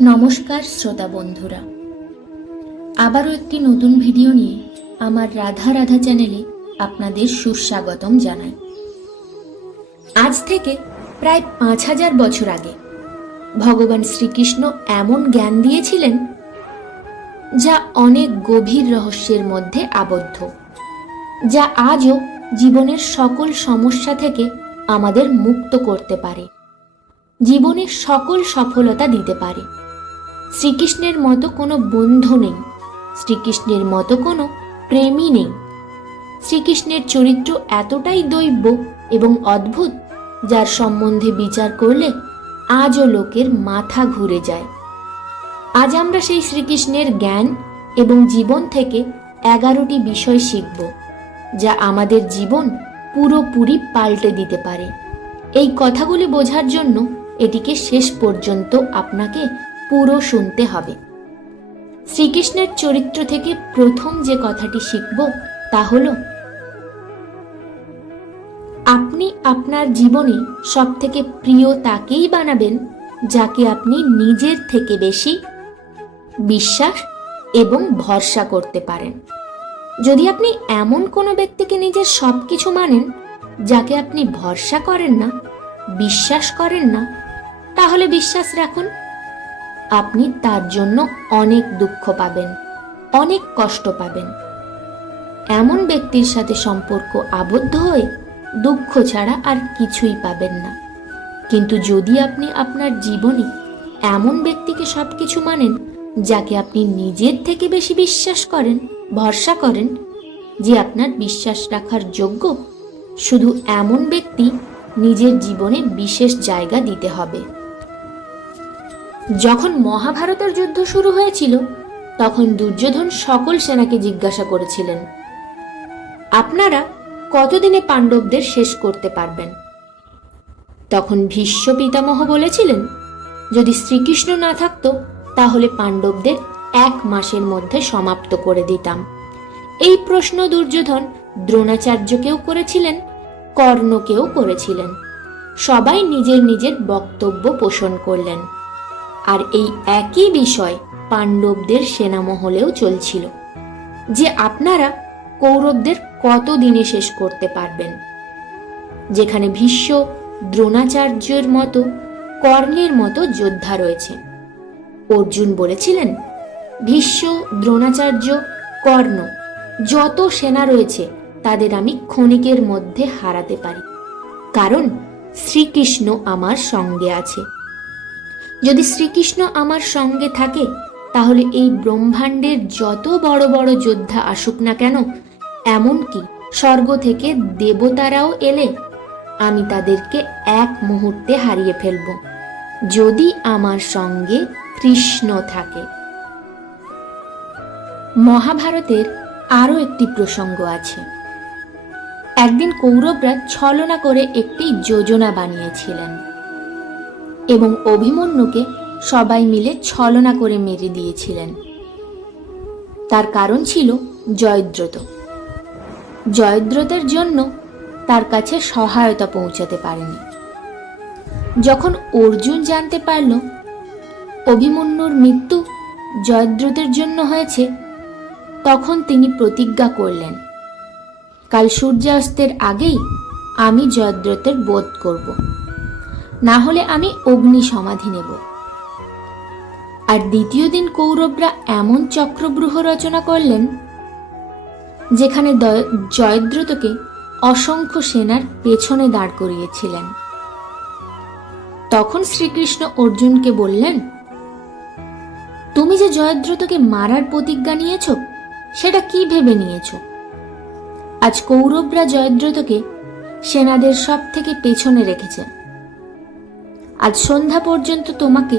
নমস্কার শ্রোতা বন্ধুরা। আবারও একটি নতুন ভিডিও নিয়ে আমার রাধা রাধা চ্যানেলে আপনাদের সুস্বাগতম জানাই। আজ থেকে প্রায় পাঁচ হাজার বছর আগে ভগবান শ্রীকৃষ্ণ এমন জ্ঞান দিয়েছিলেন যা অনেক গভীর রহস্যের মধ্যে আবদ্ধ, যা আজও জীবনের সকল সমস্যা থেকে আমাদের মুক্ত করতে পারে। জীবনে সকল সফলতা দিতে পারে। শ্রীকৃষ্ণের মতো কোনো বন্ধু নেই। শ্রীকৃষ্ণের মতো কোনো প্রেমী নেই। শ্রীকৃষ্ণের চরিত্র এতটাই দৈব্য এবং অদ্ভুত, যার সম্বন্ধে বিচার করলে আজও লোকের মাথা ঘুরে যায়। আজ আমরা সেই শ্রীকৃষ্ণের জ্ঞান এবং জীবন থেকে এগারোটি বিষয় শিখব, যা আমাদের জীবন পুরোপুরি পাল্টে দিতে পারে। এই কথাগুলি বোঝার জন্য এটিকে শেষ পর্যন্ত আপনাকে পুরো শুনতে হবে। শ্রীকৃষ্ণের চরিত্র থেকে প্রথম যে কথাটি শিখব তা হল, আপনি আপনার জীবনে সব থেকে প্রিয় তাকেই বানাবেন যাকে আপনি নিজের থেকে বেশি বিশ্বাস এবং ভরসা করতে পারেন। যদি আপনি এমন কোনো ব্যক্তিকে নিজের সব কিছু মানেন যাকে আপনি ভরসা করেন না, বিশ্বাস করেন না তাহলে বিশ্বাস রাখুন, আপনি তার জন্য অনেক দুঃখ পাবেন, অনেক কষ্ট পাবেন। এমন ব্যক্তির সাথে সম্পর্ক আবদ্ধ হয়ে দুঃখ ছাড়া আর কিছুই পাবেন না। কিন্তু যদি আপনি আপনার জীবনে এমন ব্যক্তিকে সব কিছু মানেন, যাকে আপনি নিজের থেকে বেশি বিশ্বাস করেন, ভরসা করেন, যে আপনার বিশ্বাস রাখার যোগ্য, শুধু এমন ব্যক্তি নিজের জীবনে বিশেষ জায়গা দিতে হবে। যখন মহাভারতের যুদ্ধ শুরু হয়েছিল, তখন দুর্যোধন সকল সেনাকে জিজ্ঞাসা করেছিলেন, আপনারা কতদিনে পাণ্ডবদের শেষ করতে পারবেন? তখন ভীষ্ম পিতামহ বলেছিলেন, যদি শ্রীকৃষ্ণ না থাকতো, তাহলে পাণ্ডবদের এক মাসের মধ্যে সমাপ্ত করে দিতাম। এই প্রশ্ন দুর্যোধন দ্রোণাচার্যকেও করেছিলেন, কর্ণকেও করেছিলেন। সবাই নিজের নিজের বক্তব্য পোষণ করলেন। আর এই একই বিষয় পাণ্ডবদের সেনামহলেও চলছিল, যে আপনারা কৌরবদের কত দিনে শেষ করতে পারবেন? যেখানে ভীষ্ম, দ্রোণাচার্যের মতো, কর্ণের মতো যোদ্ধা রয়েছে। অর্জুন বলেছিলেন, ভীষ্ম, দ্রোণাচার্য, কর্ণ, যত সেনা রয়েছে, তাদের আমি ক্ষণিকের মধ্যে হারাতে পারি। কারণ শ্রীকৃষ্ণ আমার সঙ্গে আছে। যদি শ্রীকৃষ্ণ আমার সঙ্গে থাকে, তাহলে এই ব্রহ্মাণ্ডের যত বড় বড় যোদ্ধা আসুক না কেন, এমনকি স্বর্গ থেকে দেবতারাও এলে আমি তাদেরকে এক মুহূর্তে হারিয়ে ফেলব, যদি আমার সঙ্গে কৃষ্ণ থাকে। মহাভারতের আরও একটি প্রসঙ্গ আছে। একদিন কৌরবরা ছলনা করে একটি যোজনা বানিয়েছিলেন। এবং অভিমন্যুকে সবাই মিলে ছলনা করে মেরে দিয়েছিলেন। তার কারণ ছিল জয়দ্রত। জয়দ্রতের জন্য তার কাছে সহায়তা পৌঁছাতে পারেনি। যখন অর্জুন জানতে পারল অভিমন্যুর মৃত্যু জয়দ্রতের জন্য হয়েছে, তখন তিনি প্রতিজ্ঞা করলেন, কাল সূর্যাস্তের আগেই আমি জয়দ্রতের বোধ করব। না হলে আমি অগ্নি সমাধি নেব। আর দ্বিতীয় দিন কৌরবরা এমন চক্রব্রূহ রচনা করলেন, যেখানে জয়দ্রতকে অসংখ্য সেনার পেছনে দাঁড় করিয়েছিলেন। তখন শ্রীকৃষ্ণ অর্জুনকে বললেন, তুমি যে জয়দ্রতকে মারার প্রতিজ্ঞা নিয়েছ, সেটা কি ভেবে নিয়েছ? আজ কৌরবরা জয়দ্রতকে সেনাদের সব থেকে পেছনে রেখেছে। আজ সন্ধ্যা পর্যন্ত তোমাকে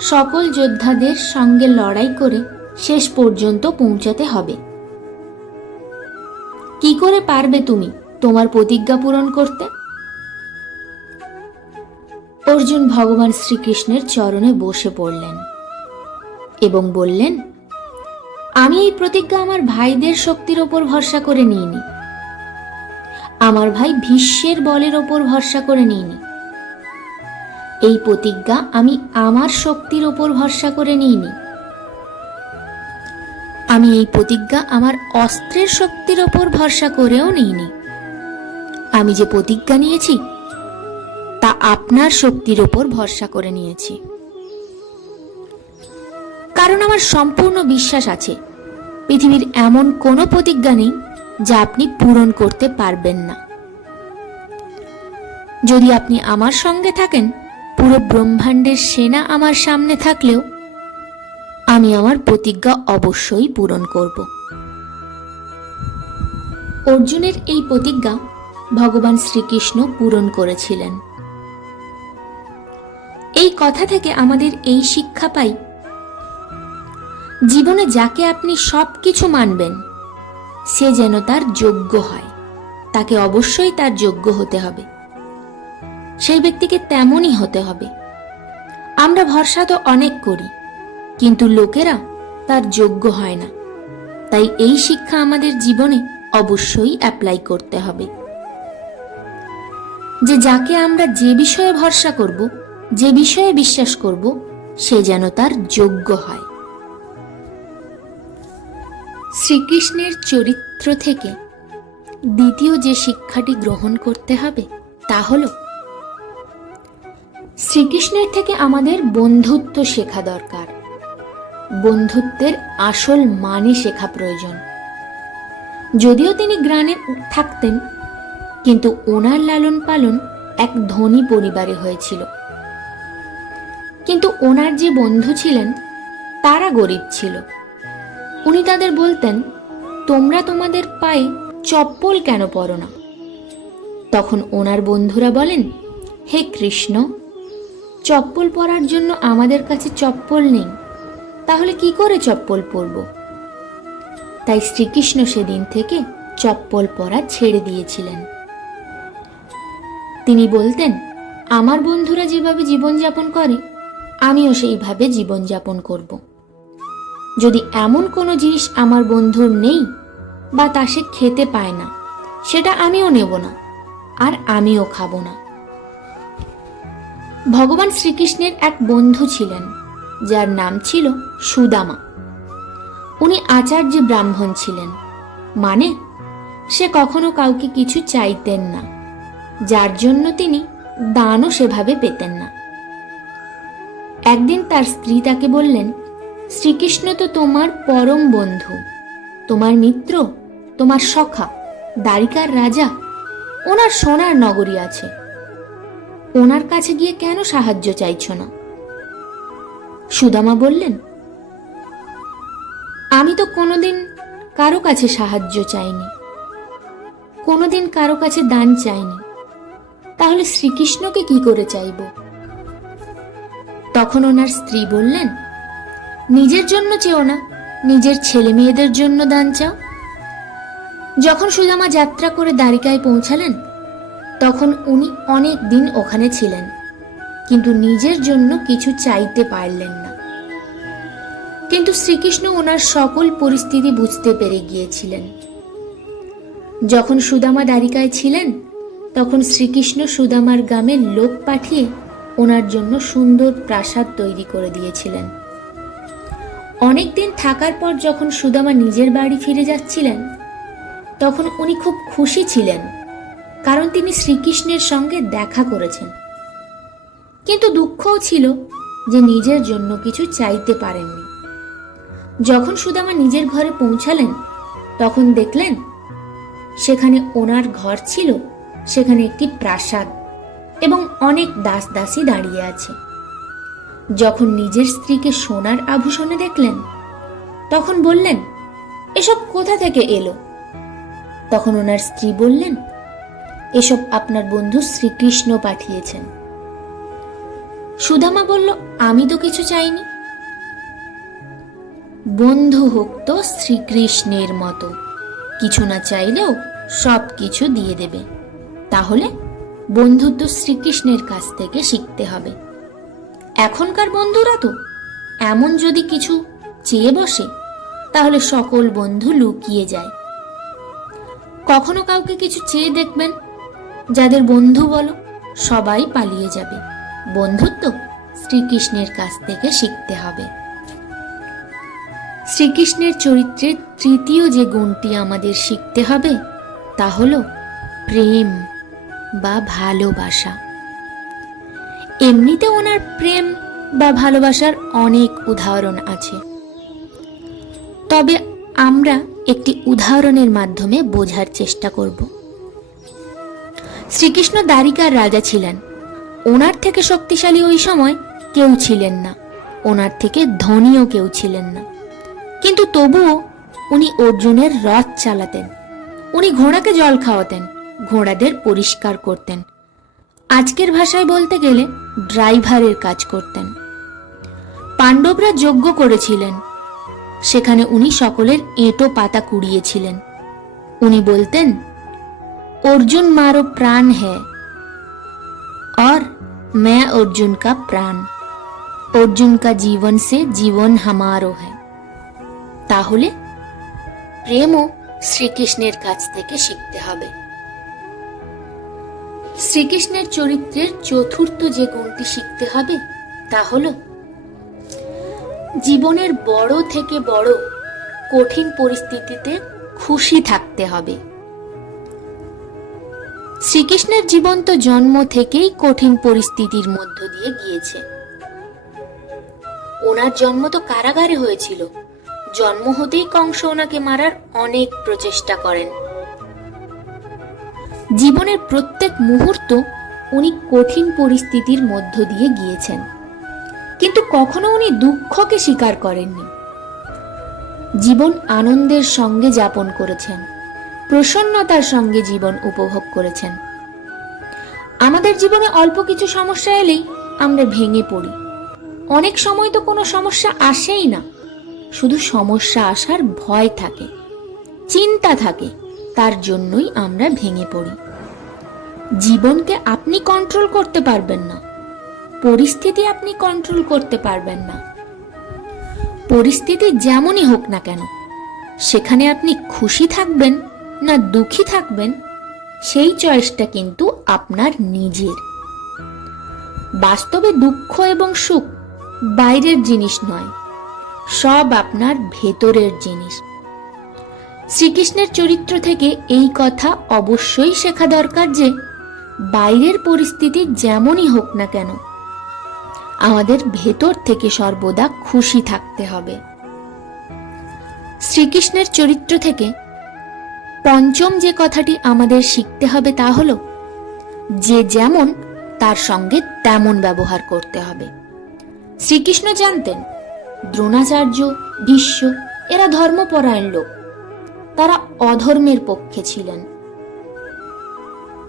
সকল যোদ্ধাদের সঙ্গে লড়াই করে শেষ পর্যন্ত পৌঁছাতে হবে। কি করে পারবে তুমি তোমার প্রতিজ্ঞা পূরণ করতে? অর্জুন ভগবান শ্রীকৃষ্ণের চরণে বসে পড়লেন এবং বললেন, আমি এই প্রতিজ্ঞা আমার ভাইদের শক্তির ওপর ভরসা করে নিইনি। আমার ভাই ভীষ্মের বলের ওপর ভরসা করে নিইনি। এই প্রতিজ্ঞা আমি আমার শক্তির ওপর ভরসা করে নিইনি। আমি এই প্রতিজ্ঞা আমার অস্ত্রের শক্তির ওপর ভরসা করেও নিইনি। আমি যে প্রতিজ্ঞা নিয়েছি, তা আপনার শক্তির ওপর ভরসা করে নিয়েছি। কারণ আমার সম্পূর্ণ বিশ্বাস আছে, পৃথিবীর এমন কোনো প্রতিজ্ঞা নেই যা আপনি পূরণ করতে পারবেন না। যদি আপনি আমার সঙ্গে থাকেন পুরো ব্রহ্মাণ্ডের সেনা আমার সামনে থাকলেও আমি আমার প্রতিজ্ঞা অবশ্যই পূরণ করব। অর্জুনের এই প্রতিজ্ঞা ভগবান শ্রীকৃষ্ণ পূরণ করেছিলেন। এই কথা থেকে আমাদের এই শিক্ষা পাই, জীবনে যাকে আপনি সব কিছু মানবেন, সে যেন তার যোগ্য হয়, তাকে অবশ্যই তার যোগ্য হতে হবে। সেই ব্যক্তিকে তেমনই হতে হবে। আমরা ভরসা তো অনেক করি, কিন্তু লোকেরা তার যোগ্য হয় না। তাই এই শিক্ষা আমাদের জীবনে অবশ্যই অ্যাপ্লাই করতে হবে। যে যাকে আমরা যে বিষয়ে ভরসা করব, যে বিষয়ে বিশ্বাস করব, সে যেন তার যোগ্য হয়। শ্রীকৃষ্ণের চরিত্র থেকে দ্বিতীয় যে শিক্ষাটি গ্রহণ করতে হবে, তা হল শ্রীকৃষ্ণের থেকে আমাদের বন্ধুত্ব শেখা দরকার। বন্ধুত্বের আসল মানে শেখা প্রয়োজন। যদিও তিনি গ্রামে থাকতেন, কিন্তু ওনার লালন পালন এক ধনী পরিবারে হয়েছিল। কিন্তু ওনার যে বন্ধু ছিলেন, তারা গরিব ছিল। উনি তাদের বলতেন, তোমরা তোমাদের পায়ে চপ্পল কেন পরো না? তখন ওনার বন্ধুরা বলেন, হে কৃষ্ণ চপ্পল পরার জন্য আমাদের কাছে চপ্পল নেই। তাহলে কি করে চপ্পল পরব? তাই শ্রীকৃষ্ণ সেদিন থেকে চপ্পল পরা ছেড়ে দিয়েছিলেন। তিনি বলতেন, আমার বন্ধুরা যেভাবে জীবনযাপন করে, আমিও সেইভাবে জীবনযাপন করব। যদি এমন কোনো জিনিস আমার বন্ধুর নেই বা তা সে খেতে পায় না, সেটা আমিও নেব না, আর আমিও খাব না। ভগবান শ্রীকৃষ্ণের এক বন্ধু ছিলেন, যার নাম ছিল সুদামা। উনি আচার্য ব্রাহ্মণ ছিলেন মানে সে কখনো কাউকে কিছু চাইতেন না, যার জন্য তিনি দানও সেভাবে পেতেন না। একদিন তার স্ত্রী তাকে বললেন, শ্রীকৃষ্ণ তো তোমার পরম বন্ধু, তোমার মিত্র, তোমার সখা, দ্বারিকার রাজা, ওনার সোনার নগরী আছে। ওনার কাছে গিয়ে কেন সাহায্য চাইছো না? সুদামা বললেন, আমি তো কোনোদিন কারও কাছে সাহায্য চাইনি। কোনোদিন কারও কাছে দান চাইনি। তাহলে শ্রীকৃষ্ণকে কি করে চাইব? তখন ওনার স্ত্রী বললেন, নিজের জন্য চেও না, নিজের ছেলে মেয়েদের জন্য দান চাও। যখন সুদামা যাত্রা করে দ্বারিকায় পৌঁছালেন তখন উনি অনেক দিন ওখানে ছিলেন, কিন্তু নিজের জন্য কিছু চাইতে পারলেন না। কিন্তু শ্রীকৃষ্ণ ওনার সকল পরিস্থিতি বুঝতে পেরে গিয়েছিলেন। যখন সুদামা দ্বারিকায় ছিলেন, তখন শ্রীকৃষ্ণ সুদামার গ্রামে লোক পাঠিয়ে ওনার জন্য সুন্দর প্রাসাদ তৈরি করে দিয়েছিলেন। অনেক দিন থাকার পর যখন সুদামা নিজের বাড়ি ফিরে যাচ্ছিলেন, তখন উনি খুব খুশি ছিলেন। কারণ তিনি শ্রীকৃষ্ণের সঙ্গে দেখা করেছেন। কিন্তু দুঃখও ছিল যে নিজের জন্য কিছু চাইতে পারেননি। যখন সুদামা নিজের ঘরে পৌঁছালেন, তখন দেখলেন সেখানে ওনার ঘর ছিল, সেখানে একটি প্রাসাদ এবং অনেক দাস দাসী দাঁড়িয়ে আছে। যখন নিজের স্ত্রীকে সোনার আভূষণে দেখলেন, তখন বললেন, এসব কোথা থেকে এলো? তখন ওনার স্ত্রী বললেন এসব আপনার বন্ধু শ্রীকৃষ্ণ পাঠিয়েছেন। সুদামা বলল, আমি তো কিছু চাইনি। বন্ধু হোক তো শ্রীকৃষ্ণের মতো, কিছু না চাইলেও সব কিছু দিয়ে দেবে। তাহলে বন্ধুত্ব শ্রীকৃষ্ণের কাছ থেকে শিখতে হবে। এখনকার বন্ধুরা তো এমন যদি কিছু চেয়ে বসে, তাহলে সকল বন্ধু লুকিয়ে যায়। কখনো কাউকে কিছু চেয়ে দেখবেন যাদের বন্ধু বলো, সবাই পালিয়ে যাবে। বন্ধুত্ব শ্রীকৃষ্ণের কাছ থেকে শিখতে হবে। শ্রীকৃষ্ণের চরিত্রের তৃতীয় যে গুণটি আমাদের শিখতে হবে, তা হল প্রেম বা ভালোবাসা। এমনিতে ওনার প্রেম বা ভালোবাসার অনেক উদাহরণ আছে। তবে আমরা একটি উদাহরণের মাধ্যমে বোঝার চেষ্টা করব। শ্রীকৃষ্ণ দ্বারিকার রাজা ছিলেন। ওনার থেকে শক্তিশালী ওই সময় কেউ ছিলেন না। ওনার থেকে ধনীও কেউ ছিলেন না। কিন্তু তবুও উনি অর্জুনের রথ চালাতেন। উনি ঘোড়াকে জল খাওয়াতেন, ঘোড়াদের পরিষ্কার করতেন। আজকের ভাষায় বলতে গেলে ড্রাইভারের কাজ করতেন। পাণ্ডবরা যজ্ঞ করেছিলেন। সেখানে উনি সকলের এঁটো পাতা কুড়িয়েছিলেন। উনি বলতেন अर्जुन मारो प्राण है और मैं अर्जुन का प्राण अर्जुन का जीवन से जीवन हमारो है তাহলে প্রেমও শ্রীকৃষ্ণের কাছ থেকে শিখতে হবে শ্রীকৃষ্ণের চরিত্রের চতুর্থ যে গুণটি শিখতে হবে তা হলো জীবনের বড় থেকে বড় কঠিন পরিস্থিতিতে খুশি থাকতে হবে শ্রীকৃষ্ণের জীবন তো জন্ম থেকেই কঠিন পরিস্থিতির মধ্য দিয়ে গিয়েছে। ওনার জন্ম তো কারাগারে হয়েছিল। জন্ম হতেই কংস ওনাকে মারার অনেক প্রচেষ্টা করেন। জীবনের প্রত্যেক মুহূর্ত উনি কঠিন পরিস্থিতির মধ্য দিয়ে গিয়েছেন। কিন্তু কখনো উনি দুঃখকে স্বীকার করেননি। জীবন আনন্দের সঙ্গে যাপন করেছেন। প্রসন্নতার সঙ্গে জীবন উপভোগ করেছেন। আমাদের জীবনে অল্প কিছু সমস্যা এলেই আমরা ভেঙে পড়ি। অনেক সময় তো কোনো সমস্যা আসেই না। শুধু সমস্যা আসার ভয় থাকে, চিন্তা থাকে, তার জন্যই আমরা ভেঙে পড়ি। জীবনকে আপনি কন্ট্রোল করতে পারবেন না। পরিস্থিতি আপনি কন্ট্রোল করতে পারবেন না। পরিস্থিতি যেমনই হোক না কেন, সেখানে আপনি খুশি থাকবেন না দুঃখী থাকবেন, সেই চয়েসটা কিন্তু আপনার নিজের। বাস্তবে দুঃখ এবং সুখ বাইরের জিনিস নয়, সব আপনার ভেতরের জিনিস। শ্রীকৃষ্ণের চরিত্র থেকে এই কথা অবশ্যই শেখা দরকার যে, বাইরের পরিস্থিতি যেমনই হোক না কেন, আমাদের ভেতর থেকে সর্বদা খুশি থাকতে হবে। শ্রীকৃষ্ণের চরিত্র থেকে পঞ্চম যে কথাটি আমাদের শিখতে হবে তা হলো, যে যেমন, তার সঙ্গে তেমন ব্যবহার করতে হবে। শ্রীকৃষ্ণ জানতেন, দ্রোণাচার্য ভীষ্ম এরা ধর্মপরায়ণ লোক। তারা অধর্মের পক্ষে ছিলেন।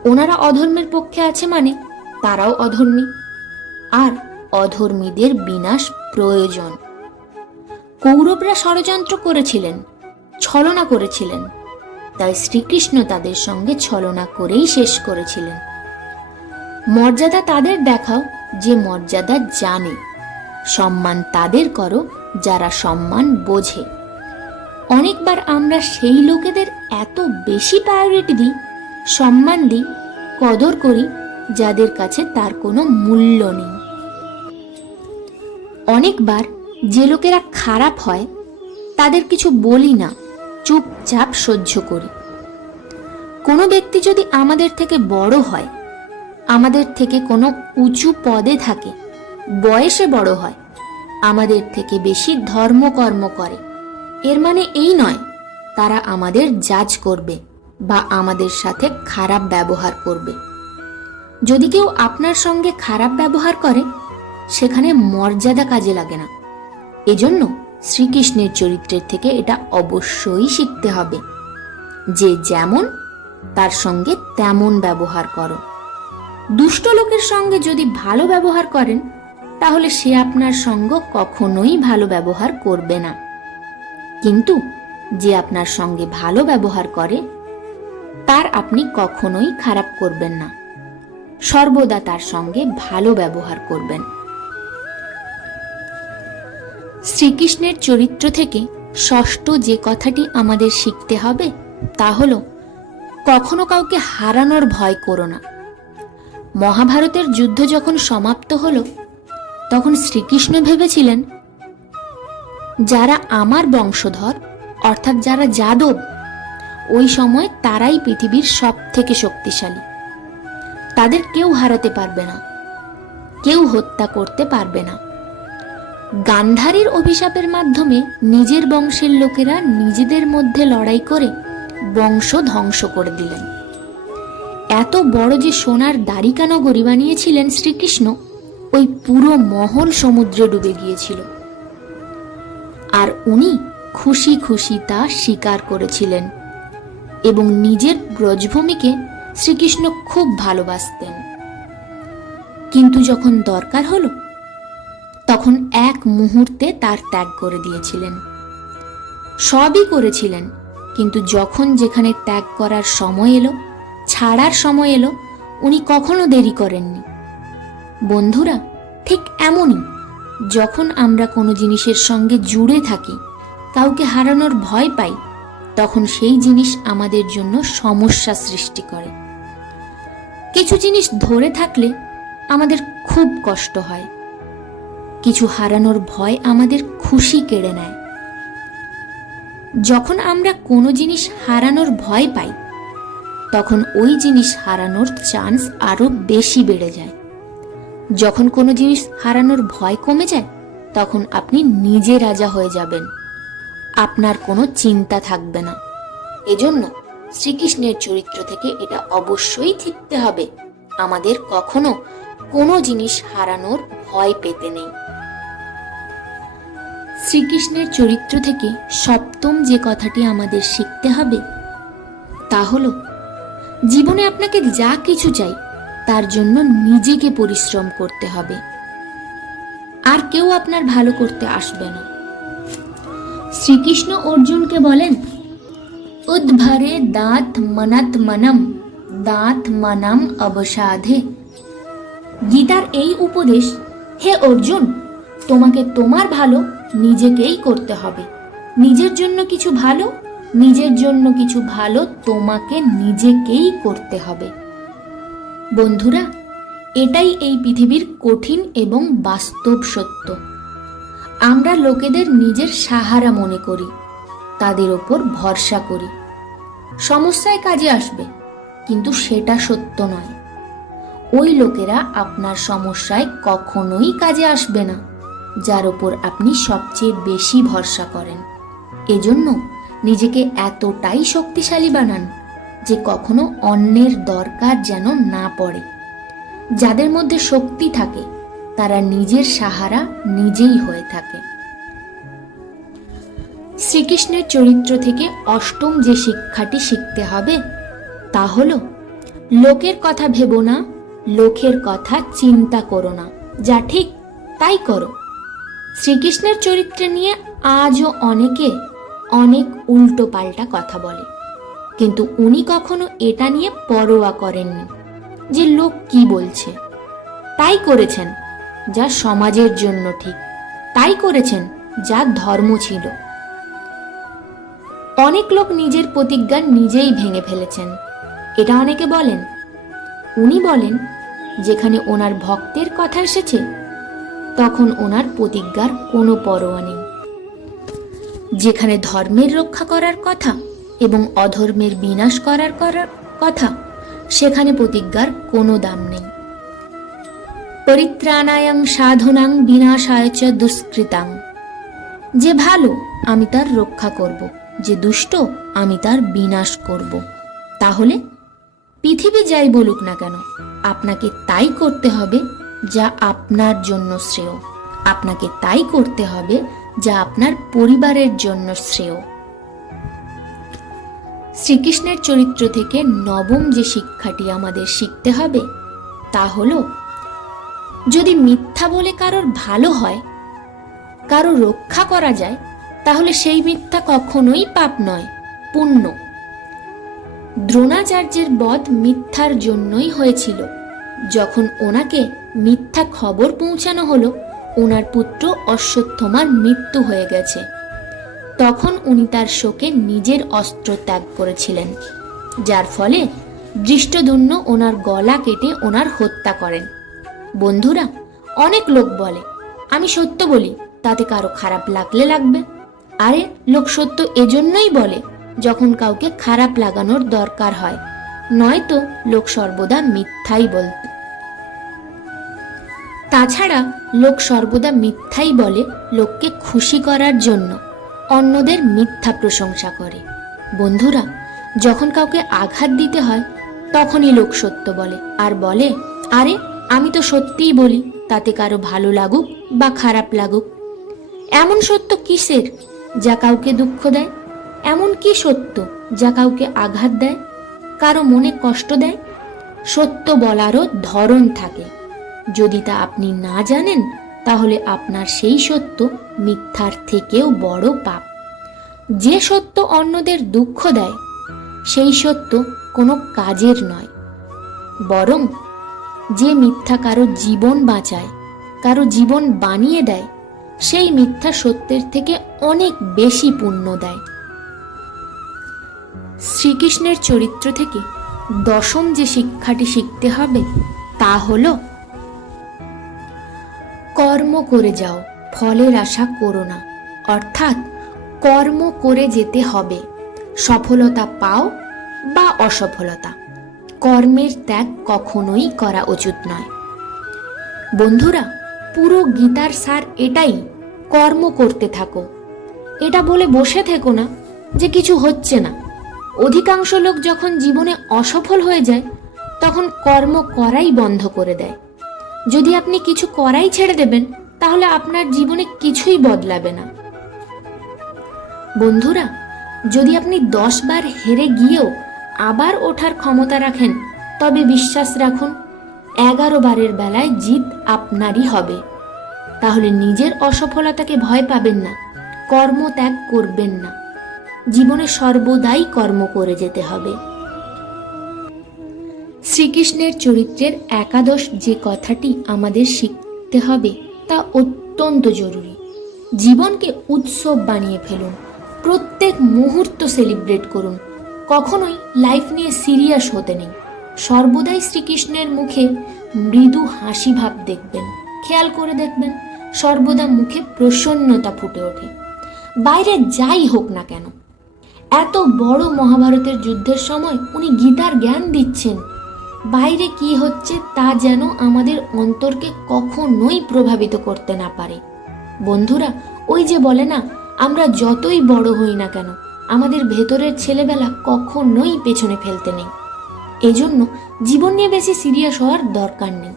ওনারা অধর্মের পক্ষে আছে মানে তারাও অধর্মী। আর অধর্মীদের বিনাশ প্রয়োজন। কৌরবরা ষড়যন্ত্র করেছিলেন, ছলনা করেছিলেন। তাই শ্রীকৃষ্ণ তাদের সঙ্গে ছলনা করেই শেষ করেছিলেন। মর্যাদা তাদের দেখাও যে মর্যাদা জানে। সম্মান তাদের করো যারা সম্মান বোঝে। অনেকবার আমরা সেই লোকেদের এত বেশি প্রায়োরিটি দিই, সম্মান দিই, কদর করি, যাদের কাছে তার কোনো মূল্য নেই। অনেকবার যে লোকেরা খারাপ হয়, তাদের কিছু বলি না চুপচাপ সহ্য করি। কোনো ব্যক্তি যদি আমাদের থেকে বড় হয়, আমাদের থেকে কোনো উঁচু পদে থাকে, বয়সে বড় হয়, আমাদের থেকে বেশি ধর্মকর্ম করে। এর মানে এই নয়, তারা আমাদের জাজ করবে বা আমাদের সাথে খারাপ ব্যবহার করবে। যদি কেউ আপনার সঙ্গে খারাপ ব্যবহার করে, সেখানে মর্যাদা কাজে লাগে না। এজন্য শ্রীকৃষ্ণের চরিত্রের থেকে এটা অবশ্যই শিখতে হবে। যে যেমন, তার সঙ্গে তেমন ব্যবহার করো। দুষ্ট লোকের সঙ্গে যদি ভালো ব্যবহার করেন, তাহলে সে আপনার সঙ্গ কখনোই ভালো ব্যবহার করবে না। কিন্তু যে আপনার সঙ্গে ভালো ব্যবহার করে, তার আপনি কখনোই খারাপ করবেন না। সর্বদা তার সঙ্গে ভালো ব্যবহার করবেন। শ্রীকৃষ্ণের চরিত্র থেকে ষষ্ঠ যে কথাটি আমাদের শিখতে হবে, তা হল, কখনো কাউকে হারানোর ভয় করো না। মহাভারতের যুদ্ধ যখন সমাপ্ত হলো, তখন শ্রীকৃষ্ণ ভেবেছিলেন, যারা আমার বংশধর, অর্থাৎ যারা যাদব, ওই সময় তারাই পৃথিবীর সব থেকে শক্তিশালী। তাদের কেউ হারাতে পারবে না, কেউ হত্যা করতে পারবে না। গান্ধারীর অভিশাপের মাধ্যমে নিজের বংশের লোকেরা নিজেদের মধ্যে লড়াই করে বংশ ধ্বংস করে দিলেন। এত বড় যে সোনার দ্বারিকা নগরী বানিয়েছিলেন শ্রীকৃষ্ণ, ওই পুরো মহল সমুদ্রে ডুবে গিয়েছিল। আর উনি খুশি খুশি তা স্বীকার করেছিলেন এবং নিজের ব্রজভূমিকে শ্রীকৃষ্ণ খুব ভালোবাসতেন। কিন্তু যখন দরকার হলো তখন এক মুহূর্তে তার ত্যাগ করে দিয়েছিলেন। সবই করেছিলেন, কিন্তু যখন যেখানে ত্যাগ করার সময় এলো, ছাড়ার সময় এলো, উনি কখনো দেরি করেননি। বন্ধুরা, ঠিক এমনই, যখন আমরা কোনো জিনিসের সঙ্গে জুড়ে থাকি, কাউকে হারানোর ভয় পাই, তখন সেই জিনিস আমাদের জন্য সমস্যা সৃষ্টি করে। কিছু জিনিস ধরে থাকলে আমাদের খুব কষ্ট হয়। কিছু হারানোর ভয় আমাদের খুশি কেড়ে নেয়। যখন আমরা কোনো জিনিস হারানোর ভয় পাই, তখন ওই জিনিস হারানোর চান্স আরও বেশি বেড়ে যায়। যখন কোনো জিনিস হারানোর ভয় কমে যায়, তখন আপনি নিজে রাজা হয়ে যাবেন। আপনার কোনো চিন্তা থাকবে না। এজন্য শ্রীকৃষ্ণের চরিত্র থেকে এটা অবশ্যই শিখতে হবে, আমাদের কখনো কোনো জিনিস হারানোর ভয় পেতে নেই। শ্রীকৃষ্ণের চরিত্র থেকে সপ্তম যে কথাটি আমাদের শিখতে হবে, তা হলো, জীবনে আপনাকে যা কিছু চাই, তার জন্য নিজেকে পরিশ্রম করতে হবে। আর কেউ আপনার ভালো করতে আসবে না। শ্রীকৃষ্ণ অর্জুনকে বলেন, উদ্ভারে দাঁত মনাত মনম, দাঁত মনম অবসাধে। গীতার এই উপদেশ, হে অর্জুন, তোমাকে তোমার ভালো নিজেকেই করতে হবে। নিজের জন্য কিছু ভালো, নিজের জন্য কিছু ভালো তোমাকে নিজেকেই করতে হবে। বন্ধুরা, এটাই এই পৃথিবীর কঠিন এবং বাস্তব সত্য। আমরা লোকেদের নিজের সাহারা মনে করি, তাদের ওপর ভরসা করি। সমস্যায় কাজে আসবে, কিন্তু সেটা সত্য নয়। ওই লোকেরা আপনার সমস্যায় কখনোই কাজে আসবে না। যার ওপর আপনি সবচেয়ে বেশি ভরসা করেন। এজন্য নিজেকে এতটাই শক্তিশালী বানান যে কখনো অন্যের দরকার যেন না পড়ে। যাদের মধ্যে শক্তি থাকে, তারা নিজের সাহারা নিজেই হয়ে থাকে। শ্রীকৃষ্ণের চরিত্র থেকে অষ্টম যে শিক্ষাটি শিখতে হবে, তা হল, লোকের কথা ভেবো না, লোকের কথা চিন্তা করো না। যা ঠিক, তাই করো। শ্রীকৃষ্ণের চরিত্র নিয়ে আজও অনেকে অনেক উল্টো পাল্টা কথা বলে। কিন্তু উনি কখনো এটা নিয়ে পরোয়া করেননি যে লোক কি বলছে। তাই করেছেন যা সমাজের জন্য ঠিক। তাই করেছেন যা ধর্ম ছিল। অনেক লোক নিজের প্রতিজ্ঞা নিজেই ভেঙে ফেলেছেন। এটা অনেকে বলেন। উনি বলেন, যেখানে ওনার ভক্তের কথা এসেছে তখন ওনার প্রতিজ্ঞার কোনো পরোয়া নেই। যেখানে ধর্মের রক্ষা করার কথা এবং অধর্মের বিনাশ করার করার কথা, সেখানে প্রতিজ্ঞার কোনো দাম নেই। পরিত্রাণায়াং সাধনাং বিনাশায় চ দুষ্কৃতাং। যে ভালো আমি তার রক্ষা করব, যে দুষ্ট আমি তার বিনাশ করব। তাহলে পৃথিবী যাই বলুক না কেন, আপনাকে তাই করতে হবে যা আপনার জন্য শ্রেয়। আপনাকে তাই করতে হবে যা আপনার পরিবারের জন্য শ্রেয়। শ্রীকৃষ্ণের চরিত্র থেকে নবম যে শিক্ষাটি আমাদের শিখতে হবে, তা হলো, যদি মিথ্যা বলে কারোর ভালো হয়, কারও রক্ষা করা যায়, তাহলে সেই মিথ্যা কখনোই পাপ নয়, পুণ্য। দ্রোণাচার্যের বধ মিথ্যার জন্যই হয়েছিল, যখন ওনাকে মিথ্যা খবর পৌঁছানো হলো। ওনার পুত্র অশ্বত্থমার মৃত্যু হয়ে গেছে। তখন উনি তার শোকে নিজের অস্ত্র ত্যাগ করেছিলেন, যার ফলে দৃষ্টধন্য ওনার গলা কেটে ওনার হত্যা করেন। বন্ধুরা, অনেক লোক বলে, আমি সত্য বলি, তাতে কারও খারাপ লাগলে লাগবে। আরে, লোক সত্য এজন্যই বলে, যখন কাউকে খারাপ লাগানোর দরকার হয়। নয়তো লোক সর্বদা মিথ্যাই বলত তাছাড়া লোক সর্বদা মিথ্যাই বলে লোককে খুশি করার জন্য অন্যদের মিথ্যা প্রশংসা করে। বন্ধুরা, যখন কাউকে আঘাত দিতে হয়, তখনই লোক সত্য বলে আর বলে, আরে, আমি তো সত্যিই বলি, তাতে কারও ভালো লাগুক বা খারাপ লাগুক। এমন সত্য কিসের যা কাউকে দুঃখ দেয়? এমন কি সত্য যা কাউকে আঘাত দেয়? কারও মনে কষ্ট দেয়? সত্য বলারও ধরন থাকে। যদি তা আপনি না জানেন, তাহলে আপনার সেই সত্য মিথ্যার থেকেও বড় পাপ। যে সত্য অন্যদের দুঃখ দেয়, সেই সত্য কোনো কাজের নয়। বরং যে মিথ্যা কারও জীবন বাঁচায়, কারও জীবন বানিয়ে দেয়, সেই মিথ্যা সত্যের থেকে অনেক বেশি পুণ্য দেয়। শ্রীকৃষ্ণের চরিত্র থেকে দশম যে শিক্ষাটি শিখতে হবে, তা হল কর্ম করে যাও, ফলের আশা করো না। অর্থাৎ, কর্ম করে যেতে হবে। সফলতা পাও বা অসফলতা। কর্মের ত্যাগ কখনোই করা উচিত নয়। বন্ধুরা, পুরো গীতার সার এটাই, কর্ম করতে থাকো। এটা বলে বসে থেকো না যে কিছু হচ্ছে না। অধিকাংশ লোক যখন জীবনে অসফল হয়ে যায়, তখন কর্ম করাই বন্ধ করে দেয়। যদি আপনি কিছু করাই ছেড়ে দেবেন, তাহলে আপনার জীবনে কিছুই বদলাবে না। বন্ধুরা, যদি আপনি দশ বার হেরে গিয়েও আবার ওঠার ক্ষমতা রাখেন, তবে বিশ্বাস রাখুন, এগারো বারের বেলায় জিত আপনারই হবে। তাহলে নিজের অসফলতাকে ভয় পাবেন না, কর্ম ত্যাগ করবেন না। জীবনে সর্বদাই কর্ম করে যেতে হবে। শ্রীকৃষ্ণের চরিত্রের একাদশ যে কথাটি আমাদের শিখতে হবে তা অত্যন্ত জরুরি। জীবনকে উৎসব বানিয়ে ফেলুন, প্রত্যেক মুহূর্ত সেলিব্রেট করুন, কখনোই লাইফ নিয়ে সিরিয়াস হতে নেই। সর্বদাই শ্রীকৃষ্ণের মুখে মৃদু হাসি ভাব দেখবেন, খেয়াল করে দেখবেন, সর্বদা মুখে প্রসন্নতা ফুটে ওঠে। বাইরে যাই হোক না কেন, এত বড় মহাভারতের যুদ্ধের সময় উনি গীতার জ্ঞান দিচ্ছেন বাইরে কি হচ্ছে তা যেন আমাদের অন্তরকে কখনোই প্রভাবিত করতে না পারে। বন্ধুরা, ওই যে বলে না, আমরা যতই বড় হই না কেন, আমাদের ভেতরের ছেলেবেলা কখনোই পেছনে ফেলতে নেই। এজন্য জীবন নিয়ে বেশি সিরিয়াস হওয়ার দরকার নেই।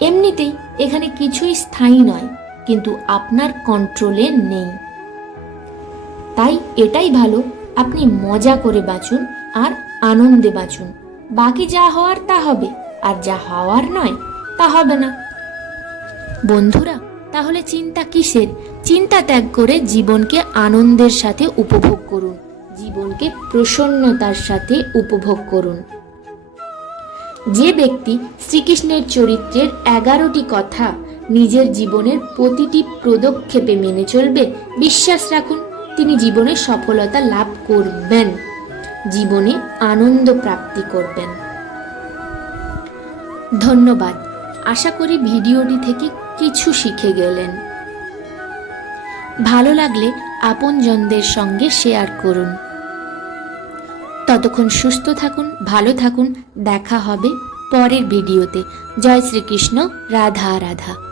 এমনিতেই এখানে কিছুই স্থায়ী নয়, কিন্তু আপনার কন্ট্রোলে নেই। তাই এটাই ভালো, আপনি মজা করে বাঁচুন আর আনন্দে বাঁচুন। বাকি যা হওয়ার তা হবে, আর যা হওয়ার নয়, তা হবে না। বন্ধুরা, তাহলে চিন্তা কিসের? চিন্তা ত্যাগ করে জীবনকে আনন্দের সাথে উপভোগ করুন। জীবনকে প্রসন্নতার সাথে উপভোগ করুন। যে ব্যক্তি শ্রীকৃষ্ণের চরিত্রের এগারোটি কথা নিজের জীবনের প্রতিটি পদক্ষেপে মেনে চলবে, বিশ্বাস রাখুন, তিনি জীবনে সফলতা লাভ করবেন। জীবনে আনন্দ প্রাপ্তি করবেন। ধন্যবাদ। আশা করি ভিডিওটি থেকে কিছু শিখে গেলেন। ভালো লাগলে আপনজনদের সঙ্গে শেয়ার করুন। ততক্ষণ সুস্থ থাকুন, ভালো থাকুন। দেখা হবে পরের ভিডিওতে। জয় শ্রীকৃষ্ণ, রাধা রাধা।